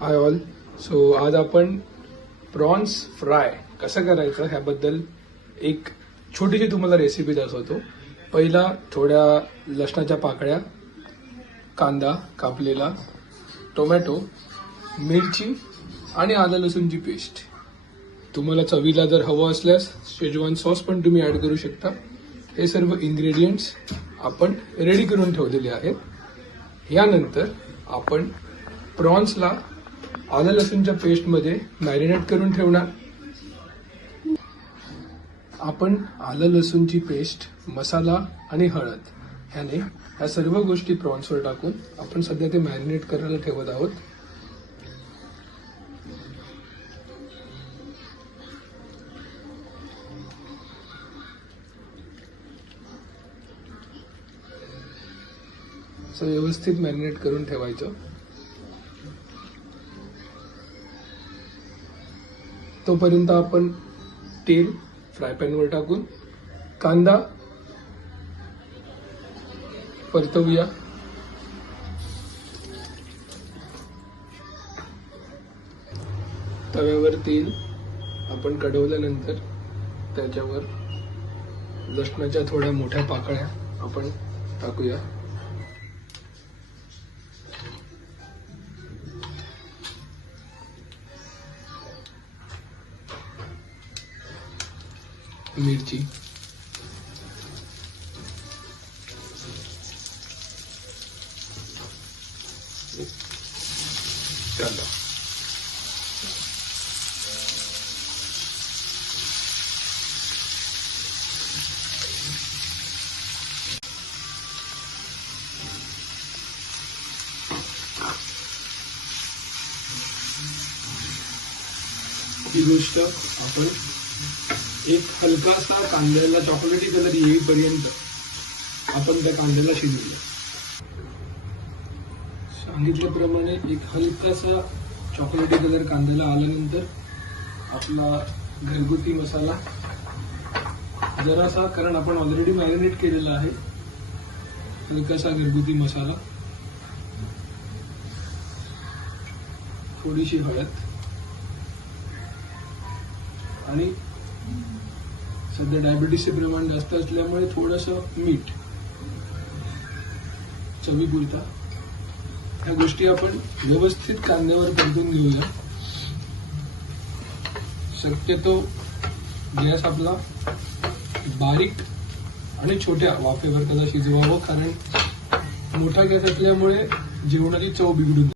Hi all. So आज आपण prawns fry कसं करायचं ह्याबद्दल एक छोटीशी तुम्हाला रेसिपी दाखवतो. पहिला थोड्या लसणाच्या पाकळ्या, कांदा कापलेला, टोमॅटो, मिरची आणि आलं लसूणची पेस्ट. तुम्हाला चवीला जर हवं असल्यास शेजवान सॉस पण तुम्ही ॲड करू शकता. हे सर्व इन्ग्रेडियंट्स आपण रेडी करून ठेवलेले आहेत. यानंतर आपण प्रॉन्सला आलं लसूणच्या पेस्टमध्ये मॅरिनेट करून ठेवणार. आपण आलं लसूणची पेस्ट, मसाला आणि हळद ह्या सर्व गोष्टी प्रॉन्सवर टाकून आपण सध्या ते मॅरिनेट करायला ठेवत आहोत. व्यवस्थित मॅरिनेट करून ठेवायचं. तोपर्यंत आपण तेल फ्राय पॅनवर टाकून कांदा परतवूया. तव्यावर तेल आपण कडवल्यानंतर त्याच्यावर लसणाच्या थोड्या मोठ्या पाकळ्या आपण टाकूया. मिरची, कांदा, ही गोष्ट आपण एक हलकासा कांद्याला चॉकलेटी कलर येईपर्यंत आपण त्या कांद्याला शिजवूया. सांगितल्याप्रमाणे एक हलकासा चॉकलेटी कलर कांद्याला आल्यानंतर आपला घरगुती मसाला जरासा, कारण आपण ऑलरेडी मॅरिनेट केलेला आहे, हलकासा घरगुती मसाला, थोडीशी हळद आणि सध्या डायबिटीसचे प्रमाण जास्त असल्यामुळे थोडंसं मीठ चवीपुरता. ह्या गोष्टी आपण व्यवस्थित कांद्यावर परतून घेऊया. शक्यतो गॅस आपला बारीक आणि छोट्या वाफेवर त्याला शिजवावं, कारण मोठा गॅस असल्यामुळे जेवणाची चव बिघडून